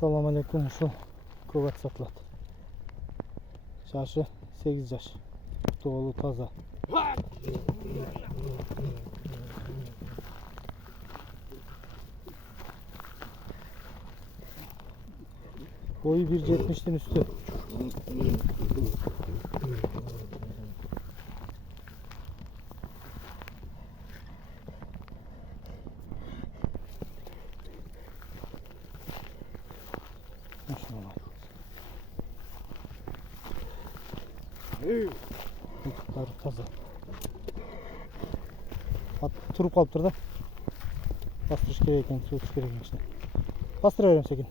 Assalamu alaikum, şu kovat satlat. Şaşı 8 yaş. Doğulu taza. Boyu 1.70'in üstü. Maşallah. Bunlar taza. Turup kalıp da bastırış gereken, soğutuş gereken işte. Bastırıyorum Sekin.